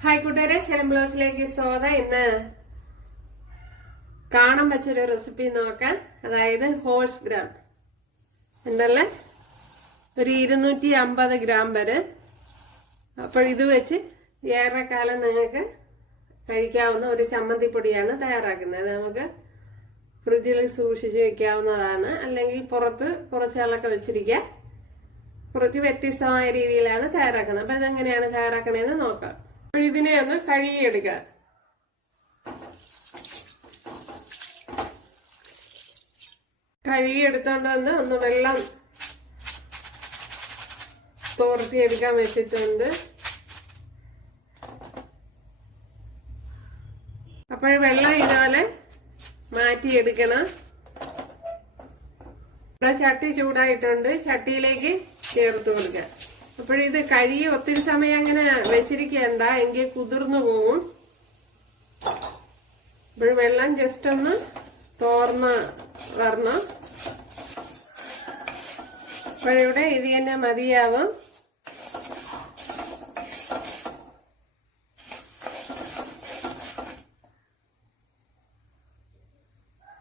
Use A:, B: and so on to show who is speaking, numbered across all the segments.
A: Hi കൂട്ടുകാരെ സെലം ബ്ലൗസിലേക്ക് സ്വാഗതം. ഇന്ന് കാണാൻ പറ്റൊരു റെസിപ്പി നോക്കാം. അതായത് ഹോഴ്സ് ഗ്രാം ഉണ്ടല്ലേ? ഒരു ഇരുന്നൂറ്റി അമ്പത് ഗ്രാം വരെ. അപ്പോൾ ഇത് വെച്ച് ഏറെക്കാലം നിങ്ങൾക്ക് കഴിക്കാവുന്ന ഒരു ചമ്മന്തി പൊടിയാണ് തയ്യാറാക്കുന്നത്. നമുക്ക് ഫ്രിഡ്ജിൽ സൂക്ഷിച്ച് വെക്കാവുന്നതാണ്. അല്ലെങ്കിൽ പുറത്ത് കുറച്ച് ആളൊക്കെ വെച്ചിരിക്കുക. കുറച്ച് വ്യത്യസ്തമായ രീതിയിലാണ് തയ്യാറാക്കുന്നത്. അപ്പോൾ ഇതെങ്ങനെയാണ് തയ്യാറാക്കണേന്ന് നോക്കാം. ഇതിനെ ഒന്ന് കഴുകിയെടുക്കുക കഴുകിയെടുത്തോണ്ട് വന്ന് ഒന്ന് വെള്ളം തോർത്തിയെടുക്കാൻ വെച്ചിട്ടുണ്ട്. അപ്പോൾ വെള്ളം ഇതുപോലെ മാറ്റിയെടുക്കണം. ഇവിടെ ചട്ടി ചൂടായിട്ടുണ്ട്. ചട്ടിയിലേക്ക് ചേർത്ത് കൊടുക്കുക അപ്പോഴിത് കഴുകി ഒത്തിരി സമയം അങ്ങനെ വെച്ചിരിക്കണ്ട. എങ്കിൽ കുതിർന്നു പോവും. ഇപ്പോൾ വെള്ളം ജസ്റ്റ് ഒന്ന് തോർന്ന് വരണം. അപ്പോഴിവിടെ ഇത് തന്നെ മതിയാവും.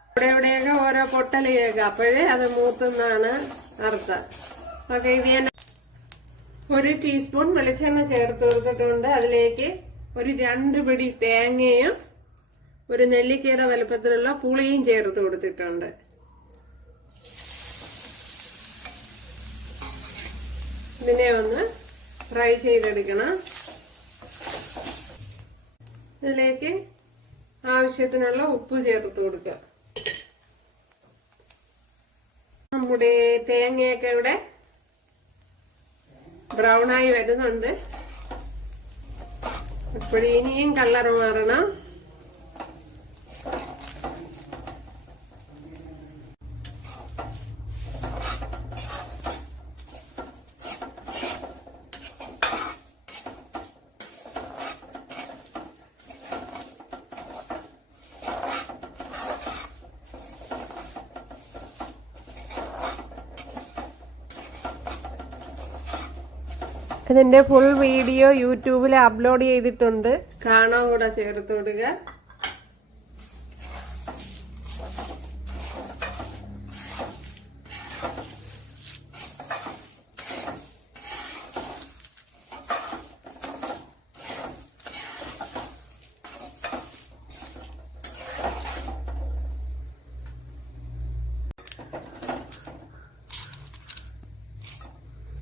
A: ഇവിടെ ഇവിടെയൊക്കെ ഓരോ പൊട്ടലിയൊക്കെ അപ്പോഴേ അത് മൂത്തുന്നാണ് അർത്ഥം. ഓക്കെ ഇത് ഞാൻ ഒരു ടീസ്പൂൺ വെളിച്ചെണ്ണ ചേർത്ത് കൊടുത്തിട്ടുണ്ട്. അതിലേക്ക് ഒരു രണ്ട് പിടി തേങ്ങയും ഒരു നെല്ലിക്കയുടെ വലുപ്പത്തിലുള്ള പുളിയും ചേർത്ത് കൊടുത്തിട്ടുണ്ട്. ഇതിനെ ഒന്ന് ഫ്രൈ ചെയ്തെടുക്കണം. ഇതിലേക്ക് ആവശ്യത്തിനുള്ള ഉപ്പ് ചേർത്ത് കൊടുക്കുക. നമ്മുടെ തേങ്ങയൊക്കെ ഇവിടെ ബ്രൗൺ ആയി വരുന്നുണ്ട് ഇപ്പോഴും ഇനിയും കളർ മാറണം ഇതിന്റെ ഫുൾ വീഡിയോ യൂട്യൂബിൽ അപ്ലോഡ് ചെയ്തിട്ടുണ്ട്. കാണാൻ കൂടെ ചേർത്ത് വിടുക